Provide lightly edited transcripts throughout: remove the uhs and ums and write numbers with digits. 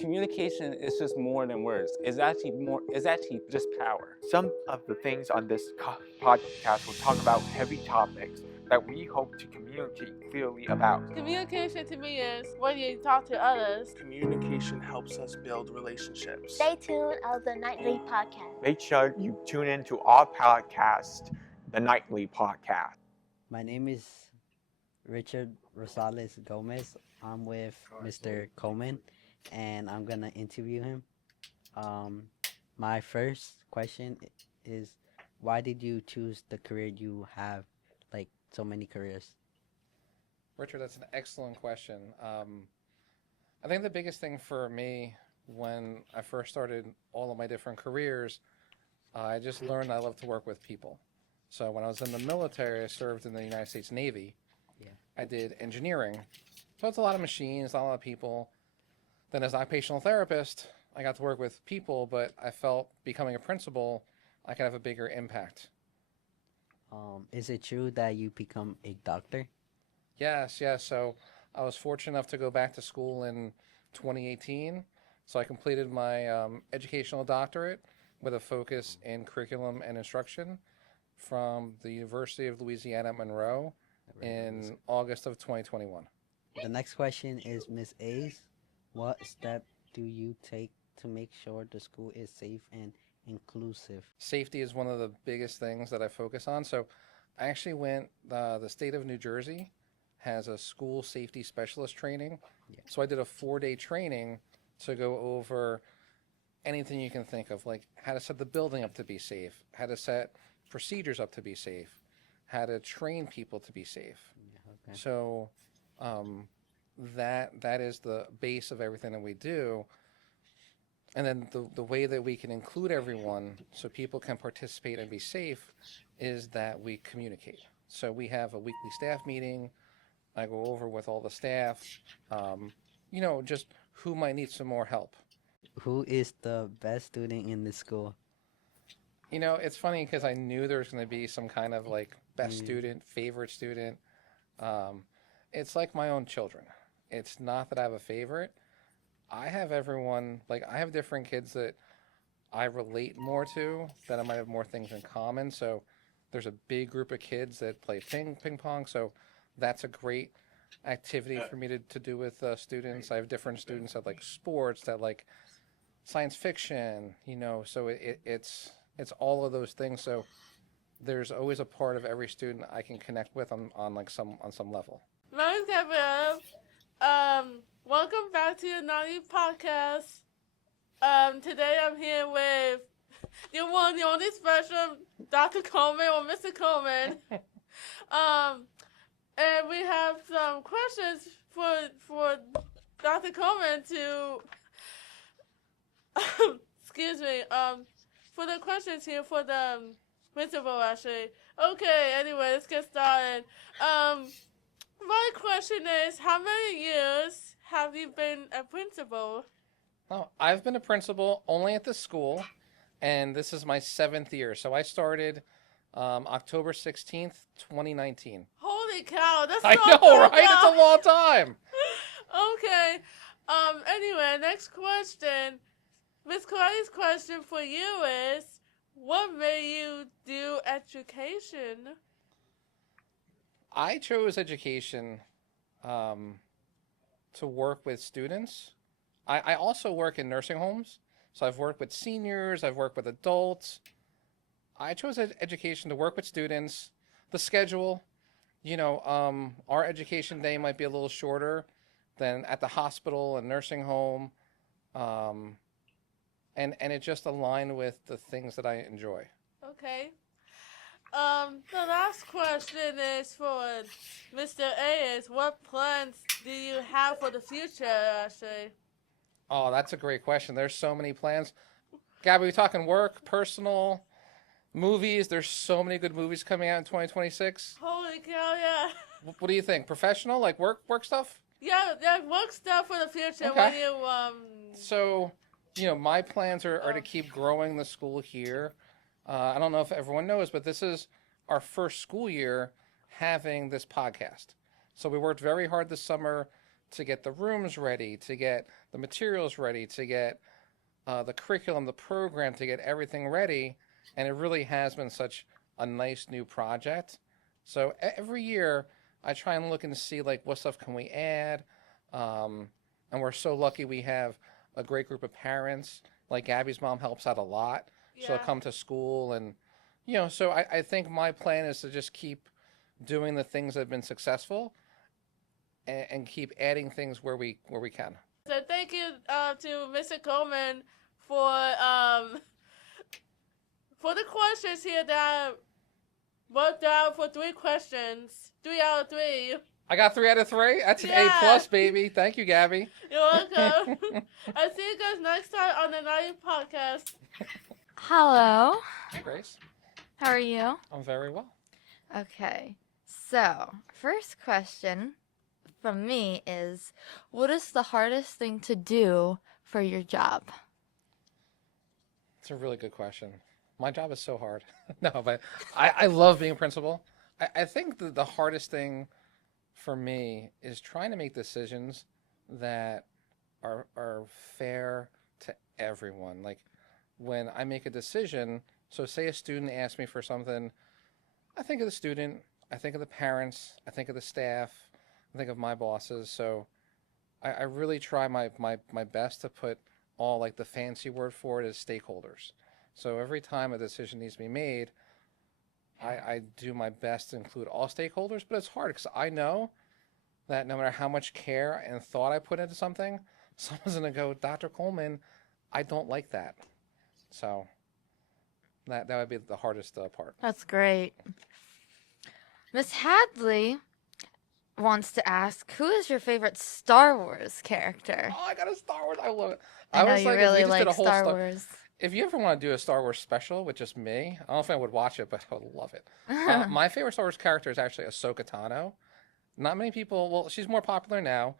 communication is just more than words. It's actually just power. Some of the things on this podcast will talk about heavy topics that we hope to communicate clearly about. Communication to me is when you talk to others. Communication helps us build relationships. Stay tuned on the Nightly Podcast. Make sure you tune in to our podcast, the Nightly Podcast. My name is Richard Rosales Gomez. I'm with Mr. Coleman, and I'm gonna interview him. My first question is, why did you choose the career you have, like so many careers? Richard, that's an excellent question. I think the biggest thing for me when I first started all of my different careers, I just learned I love to work with people. So when I was in the military, I served in the United States Navy. Yeah. I did engineering. So it's a lot of machines, a lot of people. Then as an occupational therapist, I got to work with people, but I felt becoming a principal, I could have a bigger impact. Is it true that you become a doctor? Yes. So I was fortunate enough to go back to school in 2018. So I completed my educational doctorate with a focus in curriculum and instruction from the University of Louisiana at Monroe in August of 2021. The next question is Miss A's. What step do you take to make sure the school is safe and inclusive? Safety is one of the biggest things that I focus on. So I actually went, the state of New Jersey has a school safety specialist training. Yeah. So I did a 4-day training to go over anything you can think of, like how to set the building up to be safe, how to set procedures up to be safe, how to train people to be safe. Yeah, okay. So that is the base of everything that we do. And then the way that we can include everyone so people can participate and be safe is that we communicate. So we have a weekly staff meeting. I go over with all the staff, just who might need some more help. Who is the best student in the school? It's funny because I knew there was going to be some kind of like best student, favorite student. It's like my own children. It's not that I have a favorite. I have everyone, like I have different kids that I relate more to, that I might have more things in common. So there's a big group of kids that play ping pong. So that's a great activity for me to do with students. I have different students that like sports, that like science fiction, so it's all of those things. So there's always a part of every student I can connect with on some level. My name's Gabby. Welcome back to the Nightly Podcast. Today I'm here with the one, the only special Dr. Coleman or Mr. Coleman. And we have some questions for Dr. Coleman to excuse me. For the questions here for the principal, actually. Okay, anyway, let's get started. My question is, how many years have you been a principal? Oh, I've been a principal only at this school, and this is my 7th year. So I started October 16th, 2019. Holy cow, that's I so know, long right? ago. It's a long time. Okay. Anyway, next question. Miss Claudia's question for you is, what made you do education? I chose education to work with students. I also work in nursing homes. So I've worked with seniors, I've worked with adults. I chose education to work with students. The schedule, our education day might be a little shorter than at the hospital and nursing home. And it just aligned with the things that I enjoy. Okay. The last question is for Mr. A is, what plans do you have for the future, actually? Oh, that's a great question. There's so many plans. Gabby, we talking work, personal, movies? There's so many good movies coming out in 2026. Holy cow, yeah. What do you think? Professional, like work stuff? Yeah, work stuff for the future Okay. when you, So, my plans are to keep growing the school here. I don't know if everyone knows, but this is our first school year having this podcast. So we worked very hard this summer to get the rooms ready, to get the materials ready, to get the curriculum, the program, to get everything ready. And it really has been such a nice new project. So every year I try and look and see like what stuff can we add. And we're so lucky we have a great group of parents. Like Gabby's mom helps out a lot. She'll Yeah. come to school and, so I think my plan is to just keep doing the things that have been successful and keep adding things where we can. So thank you to Mr. Coleman for the questions here that worked out for 3 questions. 3 out of 3. I got 3 out of 3. That's an Yeah. A+, baby. Thank you, Gabby. You're welcome. I'll see you guys next time on the Night Podcast. Hello. Hey, Grace. How are you? I'm very well. Okay. So, first question from me is, what is the hardest thing to do for your job? It's a really good question. My job is so hard. No, but I love being a principal. I think the hardest thing for me is trying to make decisions that are fair to everyone. Like when I make a decision, so say a student asks me for something, I think of the student, I think of the parents, I think of the staff, I think of my bosses. So I really try my best to put all like the fancy word for it is stakeholders. So every time a decision needs to be made, I do my best to include all stakeholders, but it's hard because I know that no matter how much care and thought I put into something, someone's going to go, Dr. Coleman, I don't like that. So that would be the hardest part. That's great. Miss Hadley wants to ask, who is your favorite Star Wars character? Oh, I got a Star Wars. I love it. I know was you like, if we really just did like a whole Star Wars. If you ever want to do a Star Wars special with just me, I don't know if I would watch it, but I would love it. My favorite Star Wars character is actually Ahsoka Tano. Not many people, well, she's more popular now,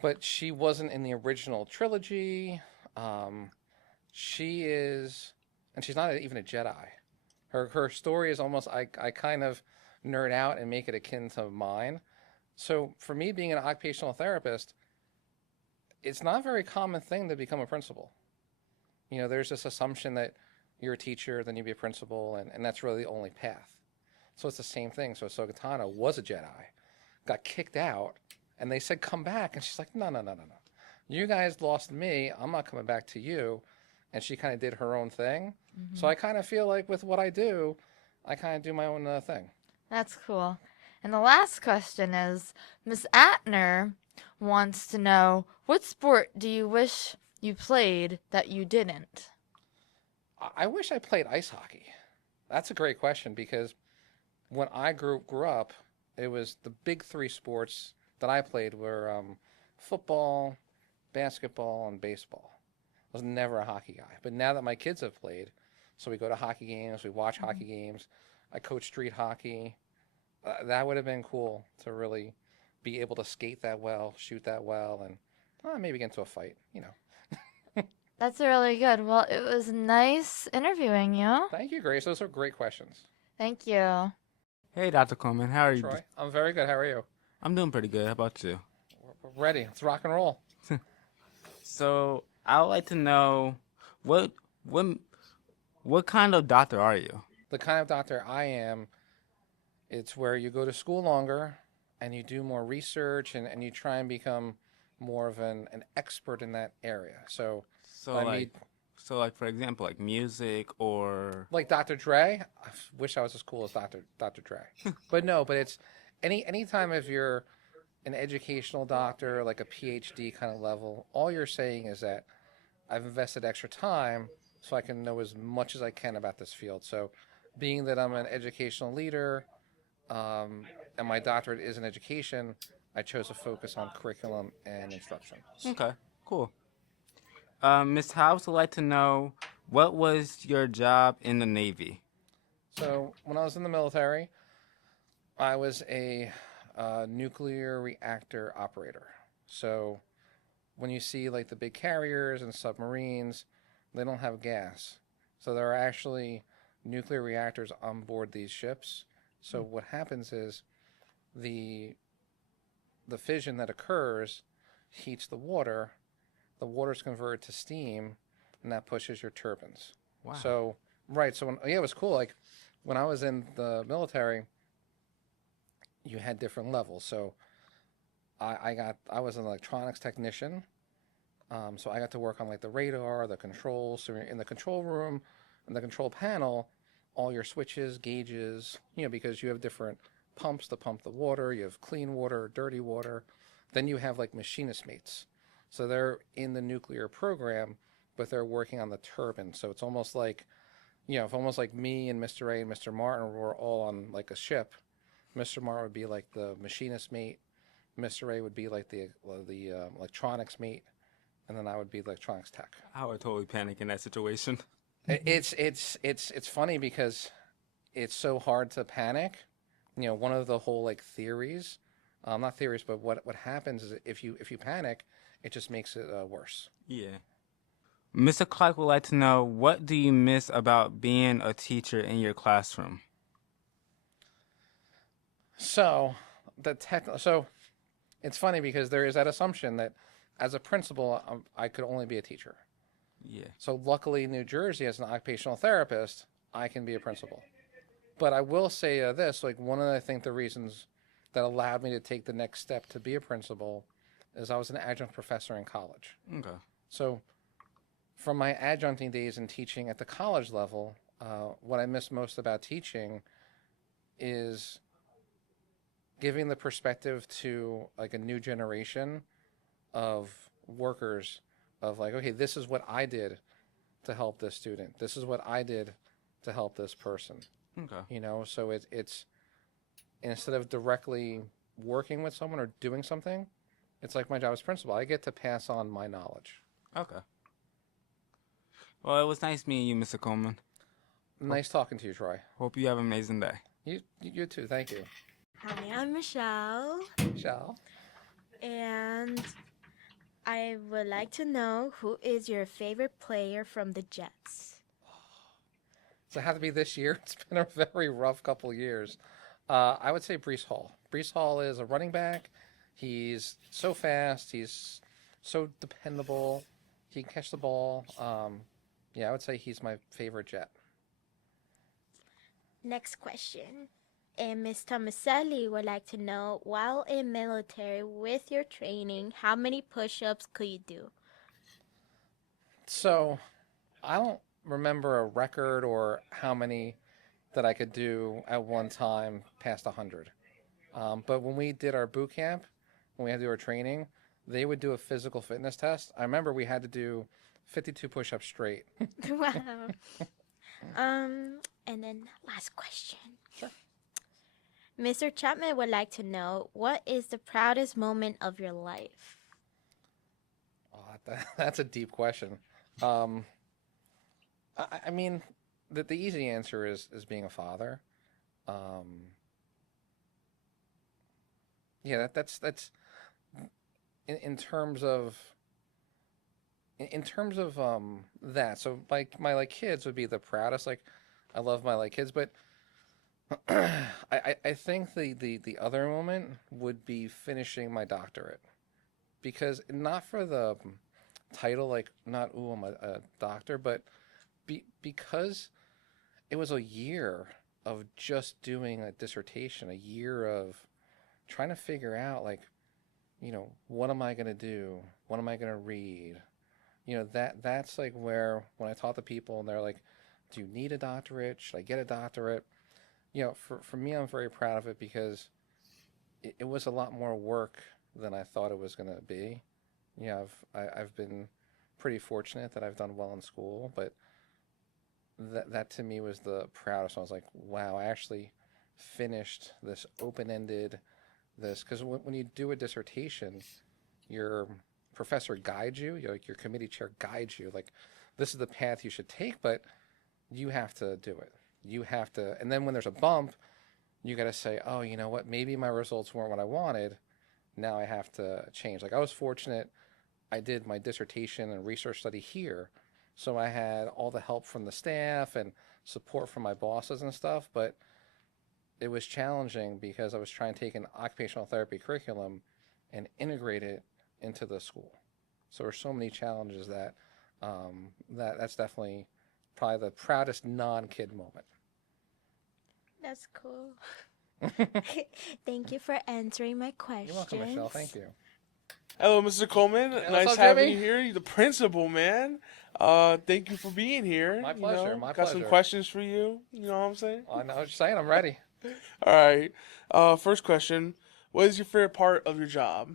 but she wasn't in the original trilogy. She is, and she's not even a Jedi. Her story is almost, I kind of nerd out and make it akin to mine. So for me, being an occupational therapist, it's not a very common thing to become a principal. There's this assumption that you're a teacher, then you be a principal, and that's really the only path. So it's the same thing. So Ahsoka Tano was a Jedi, got kicked out, and they said, come back. And she's like, no. You guys lost me. I'm not coming back to you. And she kind of did her own thing. Mm-hmm. So I kind of feel like with what I do, I kind of do my own thing. That's cool. And the last question is, Miss Atner wants to know, what sport do you wish you played that you didn't? I wish I played ice hockey. That's a great question because when I grew up, it was the big 3 sports that I played were football, basketball, and baseball. I was never a hockey guy. But now that my kids have played, so we go to hockey games, we watch hockey games, I coach street hockey. That would have been cool to really be able to skate that well, shoot that well, and maybe get into a fight, That's really good. Well, it was nice interviewing you. Thank you, Grace. Those are great questions. Thank you. Hey, Dr. Coleman, how are you? Troy, I'm very good. How are you? I'm doing pretty good. How about you? We're ready. Let's rock and roll. So I would like to know what kind of doctor are you? The kind of doctor I am, it's where you go to school longer and you do more research and you try and become more of an expert in that area. So like for example, like music or like Dr. Dre. I wish I was as cool as Dr. Dre. But no, but it's anytime if you're an educational doctor, like a PhD kind of level, all you're saying is that I've invested extra time so I can know as much as I can about this field. So being that I'm an educational leader and my doctorate is in education, I chose to focus on curriculum and instruction. Okay, cool. Ms. House would like to know, what was your job in the Navy? So when I was in the military, I was a nuclear reactor operator. So when you see like the big carriers and submarines, they don't have gas. So there are actually nuclear reactors on board these ships. So what happens is the fission that occurs heats the water the water's converted to steam, and that pushes your turbines. Wow. So, right. So, it was cool. Like, when I was in the military, you had different levels. So, I was an electronics technician. So I got to work on like the radar, the controls. So in the control room, in the control panel, all your switches, gauges, because you have different pumps to pump the water. You have clean water, dirty water. Then you have like machinist mates. So they're in the nuclear program, but they're working on the turbine. So it's almost like, if almost like me and Mr. A and Mr. Martin were all on like a ship, Mr. Martin would be like the machinist mate. Mr. A would be like the electronics mate, and then I would be the electronics tech. I would totally panic in that situation. It's funny because it's so hard to panic. One of the whole like theories, not theories, but what happens is if you panic, it just makes it worse. Yeah. Mr. Clark would like to know, what do you miss about being a teacher in your classroom? So it's funny because there is that assumption that as a principal, I could only be a teacher. Yeah. So luckily, New Jersey, as an occupational therapist, I can be a principal. But I will say this, like one of the reasons that allowed me to take the next step to be a principal is I was an adjunct professor in college. Okay. So from my adjuncting days and teaching at the college level, what I miss most about teaching is giving the perspective to like a new generation of workers of like, okay, this is what I did to help this student. This is what I did to help this person. Okay. So it's instead of directly working with someone or doing something, it's like my job as principal. I get to pass on my knowledge. Okay. Well, it was nice meeting you, Mr. Coleman. Nice talking to you, Troy. Hope you have an amazing day. You too. Thank you. Hi, I'm Michelle, Michelle. and I would like to know who is your favorite player from the Jets? Does it have to be this year? It's been a very rough couple years. I would say Brees Hall. Brees Hall is a running back. He's so fast. He's so dependable. He can catch the ball. I would say he's my favorite Jet. Next question. And Ms. Tomaselli would like to know, while in military with your training, how many push-ups could you do? So, I don't remember a record or how many that I could do at one time past 100. But when we did our boot camp, when we had to do our training, they would do a physical fitness test. I remember we had to do 52 push-ups straight. Wow. And then last question. Sure. Mr. Chapman would like to know, what is the proudest moment of your life? Oh, that's a deep question. I mean, the easy answer is being a father. That's in terms of that. So like my like kids would be the proudest. Like I love my like kids, but I think the other moment would be finishing my doctorate, because not for the title, like not I'm a doctor, but because it was a year of just doing a dissertation, a year of trying to figure out like, what am I going to do? What am I going to read? That's like where when I talk to people and they're like, do you need a doctorate? Should I get a doctorate? For me, I'm very proud of it because it was a lot more work than I thought it was going to be. I've been pretty fortunate that I've done well in school, but that to me was the proudest. I was like, wow, I actually finished this open-ended, because when you do a dissertation, your professor guides you, your committee chair guides you, like, this is the path you should take, but you have to do it. You have to, and then when there's a bump, you got to say, oh, you know what, maybe my results weren't what I wanted. Now I have to change. Like, I was fortunate, I did my dissertation and research study here, so I had all the help from the staff and support from my bosses and stuff, but it was challenging because I was trying to take an occupational therapy curriculum and integrate it into the school. So there's so many challenges that that's definitely probably the proudest non-kid moment. That's cool. Thank you for answering my questions. You're welcome, Michelle. Thank you. Hello, Mr. Coleman. what's Nice up, having Jimmy? you here. You're the principal, man. Thank you for being here. My pleasure, my Got some pleasure. questions for you. You know what I'm saying? I know what you're saying. I'm ready. All right. First question. What is your favorite part of your job?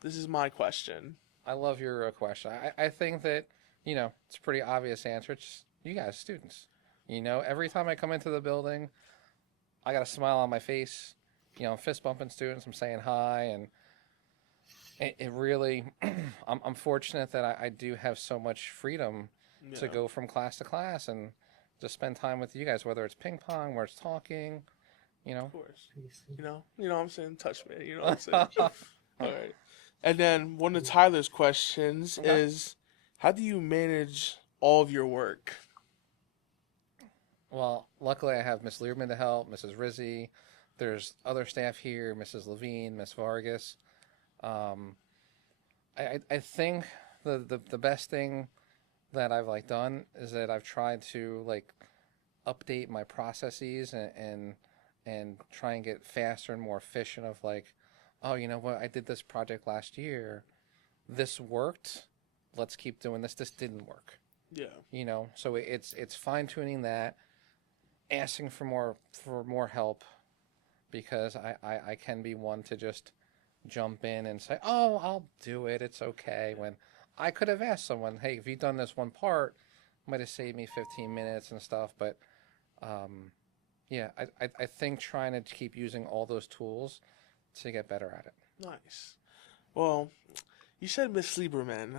This is my question. I love your question. I think that, it's a pretty obvious answer. It's you guys, students. Every time I come into the building, I got a smile on my face. I'm fist bumping students. I'm saying hi. And it really, I'm fortunate that I do have so much freedom to go from class to class and just spend time with you guys, whether it's ping pong, where it's talking, Of course. You know what I'm saying? Touch me. You know what I'm saying? All right. And then one of Tyler's questions is, how do you manage all of your work? Well, luckily I have Miss Learman to help, Mrs. Rizzi. There's other staff here, Mrs. Levine, Miss Vargas. I think the best thing that I've done is that I've tried to update my processes and try and get faster and more efficient of oh, you know what, I did this project last year. This worked. Let's keep doing this. This didn't work. Yeah. So it's fine tuning that, asking for more help, because I can be one to just jump in and say, oh, I'll do it. It's okay. When I could have asked someone, hey, if you've done this one part, it might have saved me 15 minutes and stuff. But yeah, I think trying to keep using all those tools to get better at it. Nice. Well, you said Miss Lieberman.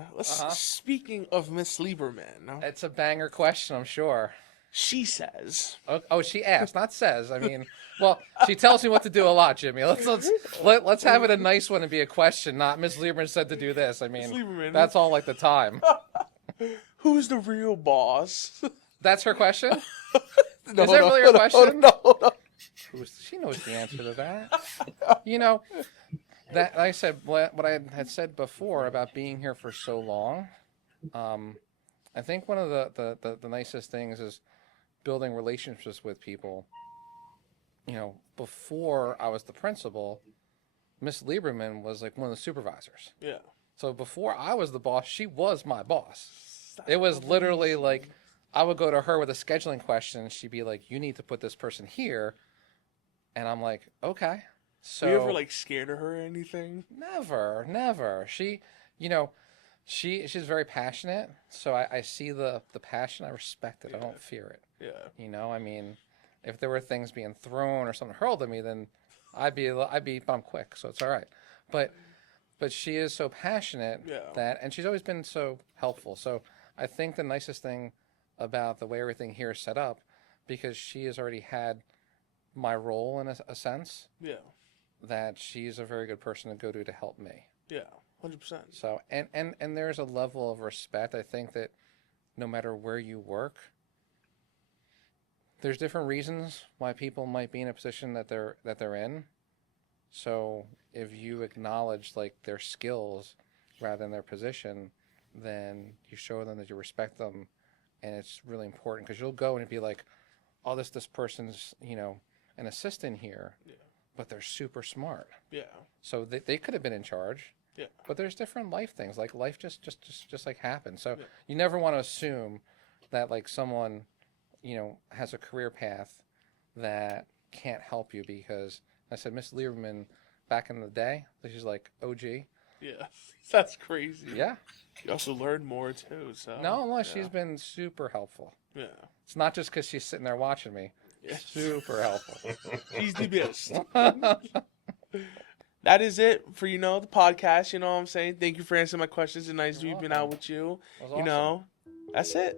Speaking of Miss Lieberman, It's a banger question, I'm sure. she says, Oh, she asked, not says. I mean, well, she tells me what to do a lot, Jimmy. Let's have it a nice one and be a question, not Miss Lieberman said to do this. I mean, Lieberman. that's all the time. who's the real boss? That's her question? No, Is that really her question? No. She knows the answer to that. That I said what I had said before about being here for so long. I think one of the nicest things is building relationships with people. Before I was the principal, Miss Lieberman was one of the supervisors. Yeah. So before I was the boss, she was my boss. It was literally I would go to her with a scheduling question, and she'd be like, you need to put this person here. And I'm like, okay. So Were you ever scared of her or anything? Never. She's very passionate. So I see the passion. I respect it. Yeah. I don't fear it. Yeah. I mean, if there were things being thrown or something hurled at me, then but I'm quick, so it's all right. But she is so passionate and she's always been so helpful. So I think the nicest thing about the way everything here is set up, because she has already had my role in a sense. Yeah. That she's a very good person to go to help me. Yeah. 100%. So and there's a level of respect. I think that no matter where you work, there's different reasons why people might be in a position that they're in. So if you acknowledge their skills rather than their position, then you show them that you respect them, and it's really important, because you'll go and be like, oh, this person's an assistant here, but they're super smart. Yeah. So they could have been in charge. Yeah. But there's different life things. Life just happens. So you never want to assume that someone, has a career path that can't help you, because I said Miss Lieberman back in the day, she's OG. Yeah. That's crazy. Yeah. You also learn more too. So No, she's been super helpful. Yeah. It's not just because she's sitting there watching me. Yeah. Super helpful. She's the best. That is it for the podcast. You know what I'm saying? Thank you for answering my questions. It's nice to be out with you. That was awesome. That's it.